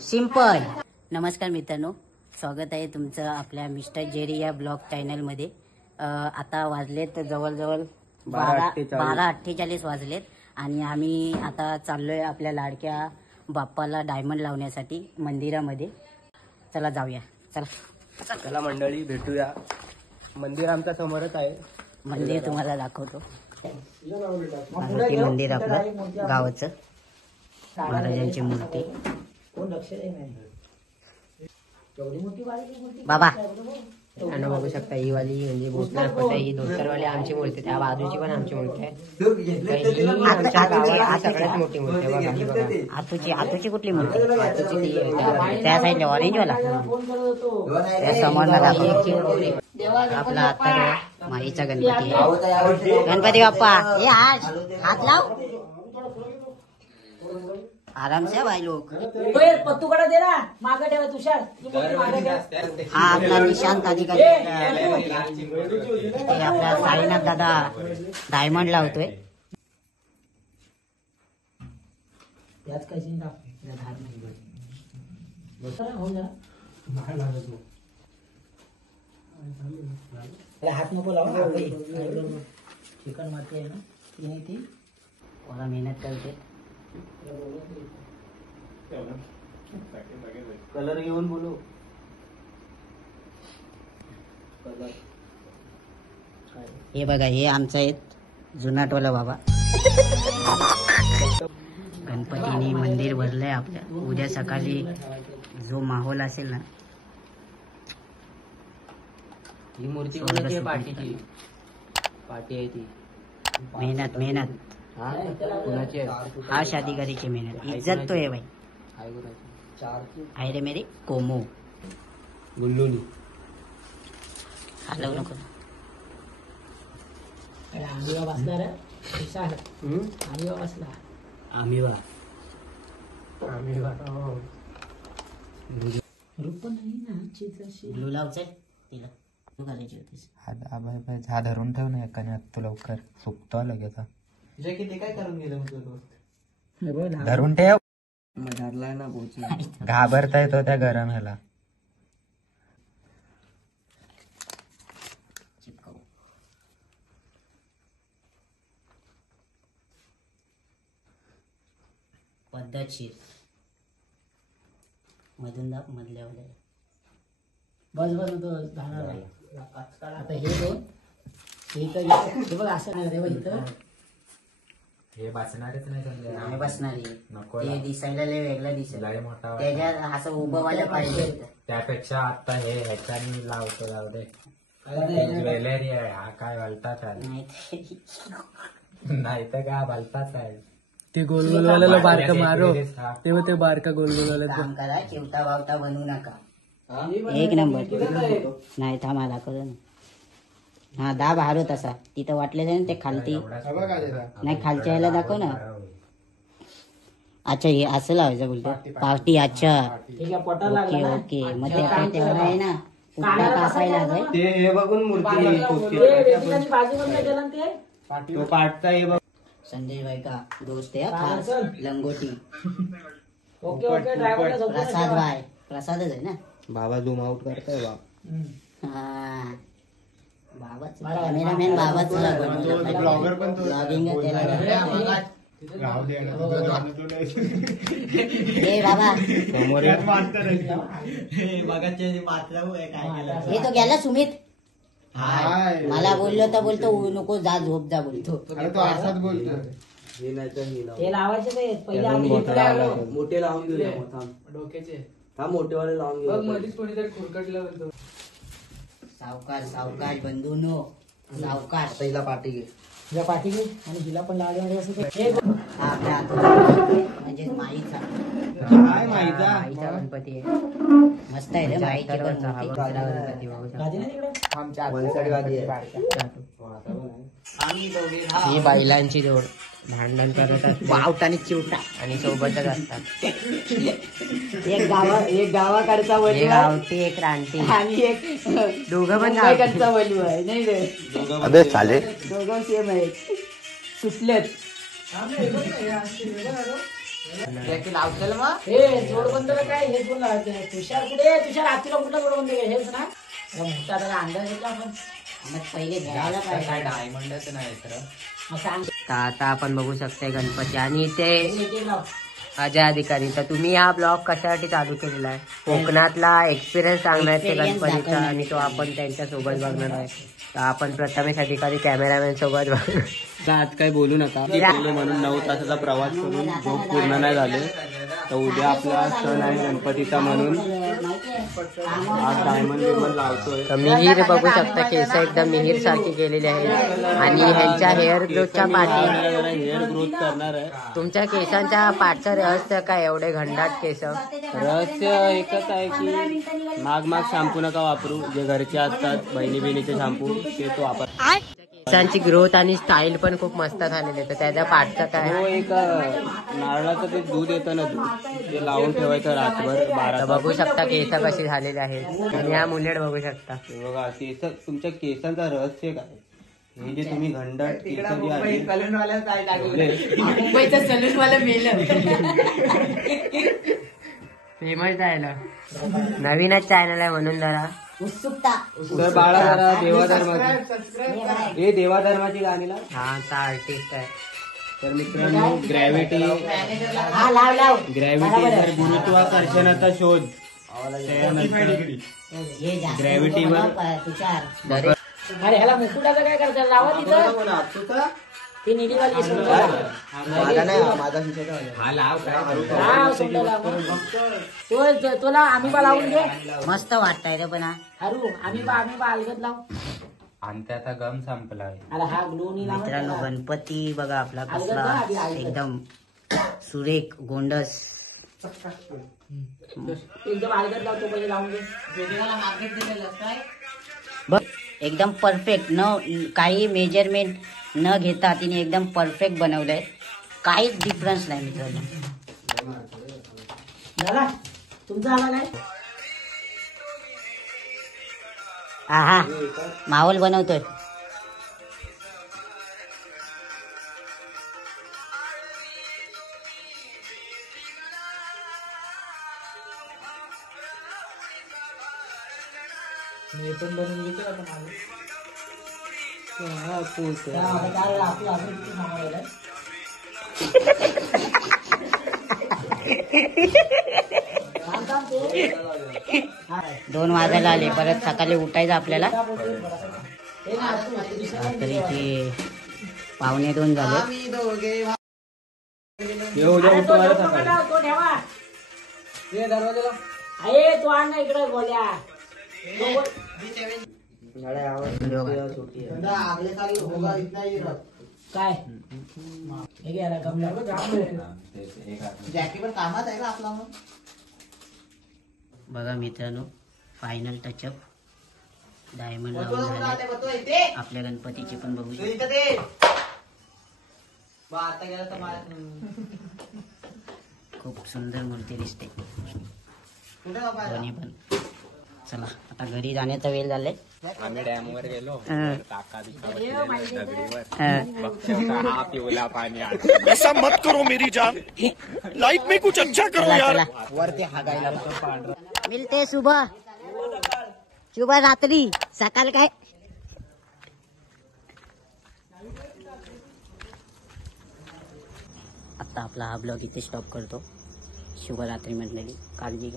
Simple. नमस्कार मित्रांनो, स्वागत आहे तुमचं आपल्या मिस्टर जेरी या ब्लॉग चॅनलमध्ये. आता वाजलेत जवळजवळ 12:48 वाजलेत आणि आम्ही आता चाललोय आपल्या लाडक्या बाप्पाला डायमंड लावण्यासाठी मंदिरामध्ये. चला जाऊया. चला मंडळी भेटूया. मंदिर आमच्या समोरच आहे. मंदिर तुम्हाला दाखवतो. ते मंदिर आपलं गावाचं, महाराजांची मूर्ती. बाबा आणि बघू शकता ही वाली म्हणजे भूतनाथ पट, ही धोतरवाली आमची मूर्ती, त्या बाजूची पण आमची मूर्ती आहे. ही आमच्या गावात सगळ्यात मोठी मूर्ती आहे बघा. ही बघा आतूची कुठली मूर्ती? आतूची ती आहे त्या साईडला ऑरेंज वाला, त्या समोरला आपला आता माईचा गणपती आहे. गणपती बाप्पा हे हात लाव. आराम से भाई लोग. पत्तूकडा दे ना, मागे ठेवा तुषार. हा आपला निशांत अधिकारी आपला साईनाथ दादा डायमंड लावतोय. याच काही हात नको लावून चिकन माती आहे ना ती मला मेहनत करते. कलर घेऊन बोलू. हे बघा, हे आमचा एक जुनाटवाला बाबा. गणपतीने मंदिर भरलंय आपल्या. उद्या सकाळी जो माहोल असेल ना, ही मूर्ती कोणाची पाठीची पाठी आहे ती. मेहनत हा कुणाची आहे? हा शादीगरीची मेहनत. इज्जत तो है भाई. आहे कुणाची? आहे रे मेरी कोमो. गुल्लुनी हलवू नको. आंबीवा बसला रे विशाल. आंबीवा बसला. आम्ही बा रूप नाही ना चित्राशी. ब्लू लावचंय तिला. तू घालायची होतीस. हा धरून ठेव ना एकाने तू लवकर सुकतो लगेच. काय करून गेलं धरून ठेव. धरलाय ना पोचला. घाबरता येतो त्या गरम ह्याला. पद्धतशीर मधून दाब मधल्यावर. बस होतो जाणार आहे. आता हे दोन हे बघ असं नाही रे इथं. हे बसणारच नाही. बसणारी नको. ते दिसायला लय वेगळं दिसेल. लय मोठा त्याच्यात असं उभं व्हायला पाहिजे. त्यापेक्षा आता हे ह्याच्यानी लावतो. जाऊ दे. ज्वेलरी आहे. हा काय भलताच आहे. नाही तर काय भलताच आहे. ते गोलगोलवाल्याला बारका मारो. तेव्हा ते बारका गोलगोलवाला काम करा, चिवता बावता बनवू नका. एक नंबर. नाही थांबा करू ना. हा दाब हारो तसा तिथं वाटले ना ते खालती. नाही खालच्या याला दाखव ना. अच्छा हे असं लावायचं बोलतो पावटी. अच्छा ओके ओके. मग ते काय तेवढा आहे ना कुठला कासायला जाय ते बघून मूर्ती पाठता. हे बघ संदेश भाई का दोस्त आहे खास लंगोटी. ओके ड्रायव्हरला प्रसाद भाई. प्रसादच आहे ना. बाबा झूम आउट करताय बा. हा बाबाच कॅमेरामॅन बाबाच ब्लॉगिंग त्याला. हे बाबा हे तो गेला सुमित. मला बोललो तर बोलतो नको जा झोप जा बोलतो. तो असाच बोलतो. हे लावायचे ते पहिले मोठे लावून घेऊया डोक्याचे. हा मोठेवाले लावून घेऊ. मध्येच कोणीतरी खुरकटलं. सावकार सावकार बंधूनो सावकार. पहिला पाठी घे. हिला पाठी घे आणि हिला पण लावले असं. म्हणजे माईचा माईचा गणपती आहे. मस्त आहे रे माईची पण ही बैलांची जोड भांडण करतात. वावटाने चिवटा आणि सोबतच असतात. एक गावाकडचा एक वलू गावठी एक रानटी आणि एक दोघं पण मुंबईकडचा वलू आहे. नाही रे दोघं सेम आहेत. सुटलेत. हे जोडबंदला काय हे बोल तुषार कुठे तुषार आतीला कुठला जोडबंद हेच ना मोठा त्याला अंदाज घेतला पण मग पहिले घ्यायला पाहिजे. डायमंडच नाही खरं. मग सांग तर आता आपण बघू शकता गणपती आणि ते एक लाव. अजय अधिकारी. तर तुम्ही हा ब्लॉग कशासाठी चालू केलेला आहे? कोकणातला एक्सपिरियन्स सांगणार आहे ते Experience गणपतीचा दाखवणार आणि तो आपण त्यांच्या सोबत बघणार आहे. तर आपण प्रथमेश अधिकारी कॅमेरामॅन सोबत बघणार. आज काही बोलू नका पहिले म्हणून 9 तासाचा प्रवास करून झोप पूर्ण नाही झाले. तर उद्या आपला सण आहे गणपतीचा म्हणून आज डायमंड बिमंड लावतोय. तर मिहीर बघू शकता, केस एकदम मिहीर सारखी केलेली आहेत आणि ह्यांच्या हेअर ग्रोथच्या पाठी हेअर ग्रोथ करणार आहे. तुमच्या केसांच्या पाठचं रहस्य काय एवढे घंडाट केस? रहस्य एकच आहे की माग शॅम्पू नका वापरू. जे घरचे असतात बहिणी बहिणीचे शॅम्पू ते तो वापर. केसांची ग्रोथ आणि स्टाईल पण खूप मस्त झालेली आहे. तर त्याच्या पाठचं काय? हो एक नारळाचं ते दूध येतं ना दूध ते लावून ठेवायचं रातभर 12 तर तास. बघू शकता केस कशी झालेली आहेत आणि हा मुलेट बघू शकता. हे बघा केस तुमच्या केसांचा रहस्य काय? हे जे तुम्ही घंडाट केस जे आहे मुंबईचं सलून मला मेलं. फेमस जायला नवीनच चॅनल आहे म्हणून जरा उत्सुकता. तर बाळा जरा देवाधर्माची हे देवाधर्माची गाणीला हा आर्टिस्ट आहे. तर मित्रांनो ग्रॅव्हिटी हा लाव लाव. ग्रॅव्हिटी तर गुरुत्वाकर्षणाचा शोध हे जा. ग्रॅव्हिटीवर तुषार अरे ह्याला मुकुटाचं काय करतात लावा तिथं ती निधीवाली हा लाव तुला आम्ही बा लावून घे मस्त वाटतंय रे पण हा. हरू आम्ही बा अलगद लावू. आणि त्याचा गम संपलाय. अरे हा ग्लोनी मित्रांनो गणपती बघा आपला कसला एकदम सुरेख गोंडस. एकदम अलगद लावतो पहिले लावून घे. बघ एकदम परफेक्ट न काही मेजरमेंट न घेता तिने एकदम परफेक्ट बनवलंय. काहीच डिफरन्स नाही मित्रांनो. झाला तुमचा आला काय हा माहोल बनवतोय. मी पण बनवून घेतो आता माझं. 2 वाजायला आले. परत सकाळी उठायचं आपल्याला. तरी ते 1:45 झाले. हे उद्या उठतो मला सकाळी. तो ठेवा अरे तो आण ना इकडे बोल्या. काय हे घे याला गमला. बघा मित्रांनो फायनल टचअप डायमंड लावून झाले. आपल्या गणपतीचे पण बघू शकतो. खूप सुंदर मूर्ती दिसते दोन्ही पण. चला आता घरी जाण्याचा वेळ झालाय. आम्ही डॅम वर गेलो. हा. काका दगडीवर हा. बघतो का हा पिवला पाणी आलं. ऐसा मत करो मेरी जान, लाइफ में कुछ अच्छा करो चला यार. चला वरती हागायला मिलते सुबह सुबह रात्री सकाळ काय. आता आपला हा ब्लॉग इथे स्टॉप करतो. शुभरात्री म्हटलेली काळजी घ्या.